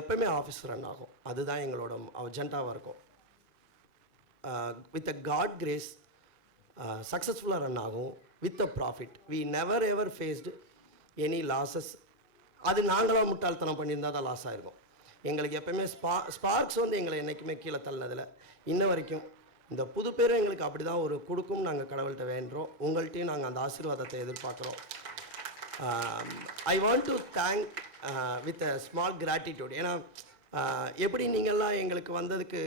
எப்பவுமே office run ஆகும். அதுதான் எங்களோட அஜெண்டாவாக இருக்கும். வித் அ காட் கிரேஸ் சக்ஸஸ்ஃபுல்லாக ரன் ஆகும். With a profit. We never ever faced any losses. அது நாங்களாக முட்டாள்தனம் பண்ணியிருந்தால் தான் லாஸ் ஆகிருக்கும். எங்களுக்கு எப்போயுமே ஸ்பார்க்ஸ் வந்து எங்களை என்றைக்குமே கீழே தள்ளினதில் இன்ன வரைக்கும் இந்த புது பேரும் எங்களுக்கு அப்படி தான் ஒரு கொடுக்கும். நாங்கள் கடவுள்கிட்ட வேண்டுறோம். உங்கள்கிட்டையும் நாங்கள் அந்த ஆசீர்வாதத்தை எதிர்பார்க்குறோம். I want to thank with a small gratitude. ஏன்னா எப்படி நீங்கள்லாம் எங்களுக்கு வந்ததுக்கு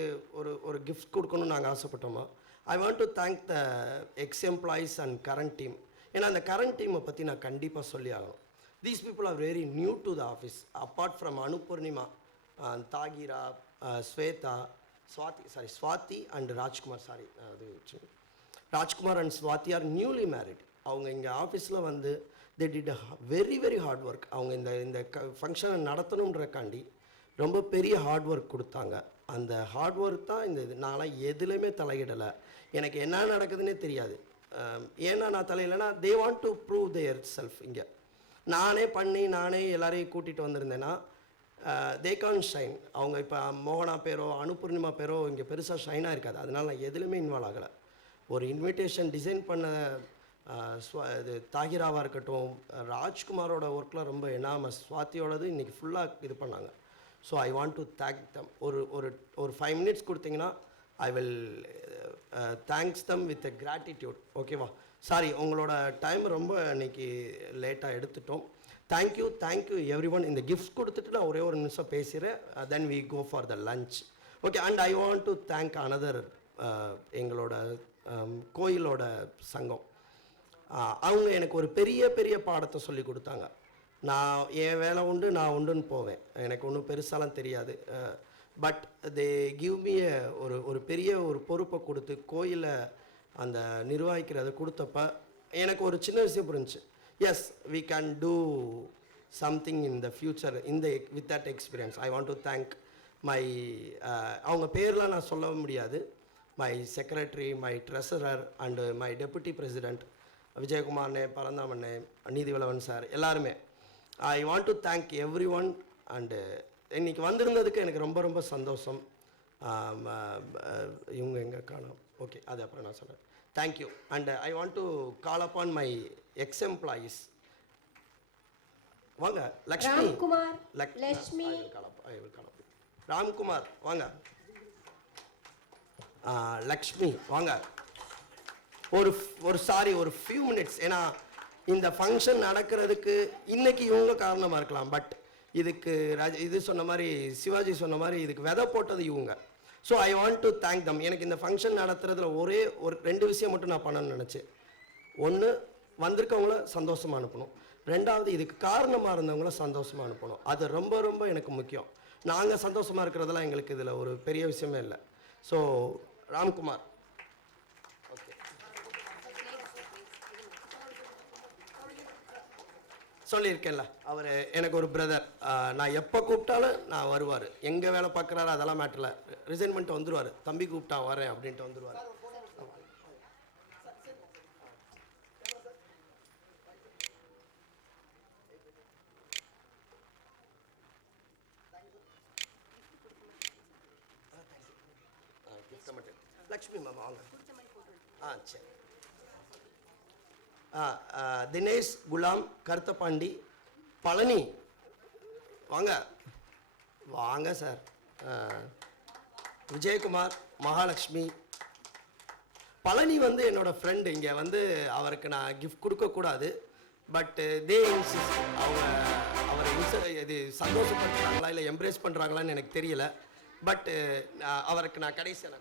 ஒரு கிஃப்ட் கொடுக்கணும்னு நாங்கள் ஆசைப்பட்டோமோ, I want to thank the ex employees and current team. ஏன்னா அந்த கரண்ட் டீமை பற்றி நான் கண்டிப்பாக சொல்லி ஆகணும். These people are very new to the office. Apart from Anupurnima, Tahira, Swetha, Swathi and Rajkumar. Rajkumar and Swathi are newly married. அவங்க இங்கே ஆஃபீஸில் வந்து they did very very hard work. அவங்க இந்த ஃபங்க்ஷனை நடத்தணுன்றக்காண்டி ரொம்ப பெரிய ஹார்ட் ஒர்க் கொடுத்தாங்க. அந்த ஹார்ட் ஒர்க் தான் இது. நான்லாம் எதுலேயுமே தலையிடலை. எனக்கு என்ன நடக்குதுன்னே தெரியாது. ஏன்னா நான் தலையிடலைன்னா they want to prove their self. இங்கே நானே பண்ணி நானே எல்லாரையும் கூட்டிகிட்டு வந்திருந்தேன்னா தே கான் ஷைன். அவங்க இப்போ மோகனா பேரோ அனுபூர்ணிமா பேரோ இங்கே பெருசாக ஷைனாக இருக்காது. அதனால் நான் எதுலேயுமே இன்வால்வ் ஆகலை. ஒரு இன்விடேஷன் டிசைன் பண்ண இது தாகிராவாக இருக்கட்டும், ராஜ்குமாரோட ஒர்க்லாம் ரொம்ப எனாமஸ். ஸ்வாதியோடது இன்றைக்கி ஃபுல்லாக இது பண்ணாங்க. So I want to thank them. ஒரு 5 மினிட்ஸ் கொடுத்தீங்கன்னா I will thanks them with gratitude. ஓகேவா? சாரி, உங்களோட டைம் ரொம்ப இன்றைக்கி லேட்டாக எடுத்துட்டோம். Thank you everyone. இந்த கிஃப்ட்ஸ் கொடுத்துட்டு நான் ஒரே ஒரு நிமிஷம் பேசுகிறேன். Then we go for the lunch. Okay. And I want to thank another எங்களோட கோயிலோட சங்கம். அவங்க எனக்கு ஒரு பெரிய பாடத்தை சொல்லி கொடுத்தாங்க. நான் என் வேலை உண்டு, நான் உண்டுன்னு போவேன். எனக்கு ஒன்றும் பெருசாலாம் தெரியாது. பட் தே கிவ் மீ ஒரு பெரிய ஒரு பொறுப்பை கொடுத்து கோயிலை அந்த நிர்வகிக்கிறத கொடுத்தப்ப எனக்கு ஒரு சின்ன விஷயம் புரிஞ்சுச்சு. Yes, we can do something in the future with that experience. I want to thank my அவங்க பேர்லாம் நான் சொல்ல முடியாது. My secretary, my treasurer and my deputy president விஜயகுமார்னே, பரந்தாமண்ணே, நீதிவளவன் சார், எல்லாருமே. I want to thank everyone. And இன்றைக்கி வந்திருந்ததுக்கு எனக்கு ரொம்ப சந்தோஷம். இவங்க எங்கே காணோம்? ஓகே, அது அப்புறம் நான் சொல்கிறேன். Thank you. And I want to call upon my X employees. வாங்க. லக்ஷ்மி, லக்ஷ்மி, ராம்குமார் வாங்க. லக்ஷ்மி வாங்க. ஒரு ஃபியூ மினிட்ஸ். ஏன்னா இந்த ஃபங்க்ஷன் நடக்கிறதுக்கு இன்றைக்கி இவங்க காரணமாக இருக்கலாம். பட் இதுக்கு இது சொன்ன மாதிரி, சிவாஜி சொன்ன மாதிரி, இதுக்கு விதை போட்டது இவங்க. So I want to thank தம். எனக்கு இந்த ஃபங்க்ஷன் நடத்துறதுல ஒரு 2 விஷயம் மட்டும் நான் பண்ணணும்னு நினச்சேன். ஒன்று, வந்திருக்கவங்கள சந்தோஷமாக அனுப்பணும். 2வது, இதுக்கு காரணமாக இருந்தவங்கள சந்தோஷமாக அனுப்பணும். அது ரொம்ப எனக்கு முக்கியம். நாங்கள் சந்தோஷமாக இருக்கிறதெல்லாம் எங்களுக்கு இதில் ஒரு பெரிய விஷயமே இல்லை. ஸோ ராம்குமார், ஓகே, சொல்லியிருக்கேன்ல, அவர் எனக்கு ஒரு பிரதர். நான் எப்போ கூப்பிட்டாலும் நான் வருவார். எங்கே வேலை பார்க்குறாரு அதெல்லாம் மேட்டரில். ரிசைன் பண்ணிட்டு வந்துடுவார். தம்பி கூப்பிட்டா வரேன் அப்படின்ட்டு வந்துடுவார். லக்ஷ்மி மேம் வாங்க. சரி. தினேஷ், குலாம், கருத்தப்பாண்டி, பழனி வாங்க சார். விஜயகுமார், மகாலட்சுமி. பழனி வந்து என்னோடய ஃப்ரெண்டு. இங்கே வந்து அவருக்கு நான் கிஃப்ட் கொடுக்கக்கூடாது. But they insist. அவரை இது சந்தோஷப்படுத்துகிறாங்களா இல்லை எம்ப்ரேஸ் பண்ணுறாங்களான்னு எனக்கு தெரியல. பட் அவருக்கு நான் கடைசியாக